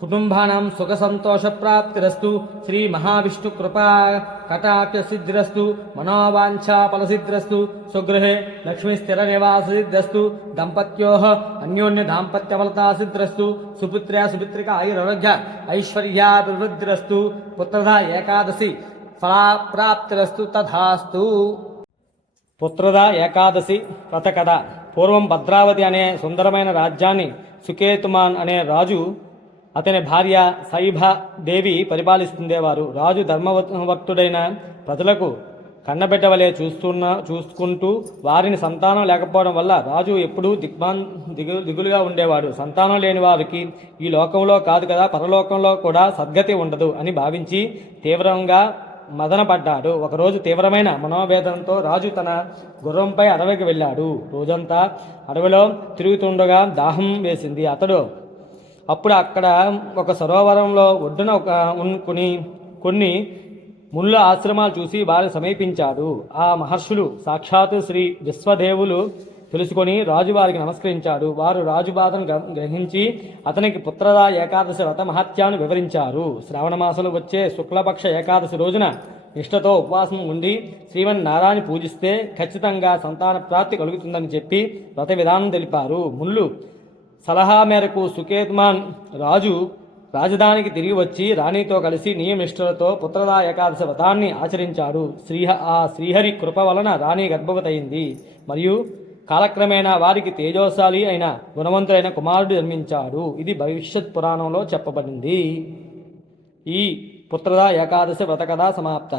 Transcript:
కుటుంబానాం సుఖ సంతోష ప్రాప్తిరస్తు శ్రీ మహావిష్ణు కృపా కటాక్ష సిద్ధిరస్తు మనోవాంఛా ఫలసిద్ధిరస్తు స్వగృహే లక్ష్మీ స్థిర నివాస సిద్ధిరస్తు దంపత్యోః అన్యోన్య దాంపత్య ఫలతా సిద్ధిరస్తు సుపుత్ర్య సుపుత్రిక ఆయురారోగ్య ఐశ్వర్యాభివృద్ధిరస్తు పుత్రదా ఏకాదశి ఫలప్రాప్తిరస్తు తథాస్తు. పుత్రదా ఏకాదశి వ్రత కథ. పూర్వం భద్రావతి అనే సుందరమైన రాజ్యాన్ని సుకేతుమాన్ అనే రాజు అతని భార్య సైభాదేవి పరిపాలిస్తుండేవారు. రాజు ధర్మభక్తుడైన ప్రజలకు కన్నబిడ్డవలే చూసుకుంటూ వారిని సంతానం లేకపోవడం వల్ల రాజు ఎప్పుడూ దిగులుగా ఉండేవాడు. సంతానం లేని వారికి ఈ లోకంలో కాదు కదా పరలోకంలో కూడా సద్గతి ఉండదు అని భావించి తీవ్రంగా మదనపడ్డాడు. ఒకరోజు తీవ్రమైన మనోవేదనతో రాజు తన గుర్రంపై అడవికి వెళ్ళాడు. రోజంతా అడవిలో తిరుగుతుండగా దాహం వేసింది. అప్పుడు అక్కడ ఒక సరోవరంలో ఒడ్డున కొన్ని ముళ్ళ ఆశ్రమాలు చూసి వారిని సమీపించాడు. ఆ మహర్షులు సాక్షాత్తు శ్రీ విశ్వదేవులు తెలుసుకొని రాజు వారికి నమస్కరించాడు. వారు రాజు బాధను గ్రహించి అతనికి పుత్రదా ఏకాదశి వ్రత మహత్యాన్ని వివరించారు. శ్రావణ మాసంలో వచ్చే శుక్లపక్ష ఏకాదశి రోజున నిష్ఠతో ఉపవాసం ఉండి శ్రీమన్నారాయణ పూజిస్తే ఖచ్చితంగా సంతాన ప్రాప్తి కలుగుతుందని చెప్పి వ్రత విధానం తెలిపారు. ముళ్ళు సలహా మేరకు సుకేతుమాన్ రాజు రాజధానికి తిరిగి వచ్చి రాణితో కలిసి నియమిష్ఠులతో పుత్రదా ఏకాదశి వ్రతాన్ని ఆచరించాడు. శ్రీహరి కృప వలన రాణి గర్భవతయింది. మరియు కాలక్రమేణా వారికి తేజోశాలి అయిన గుణవంతుడైన కుమారుడు జన్మించాడు. ఇది భవిష్యత్ పురాణంలో చెప్పబడింది. ఈ పుత్రదా ఏకాదశి వ్రత కథ సమాప్త.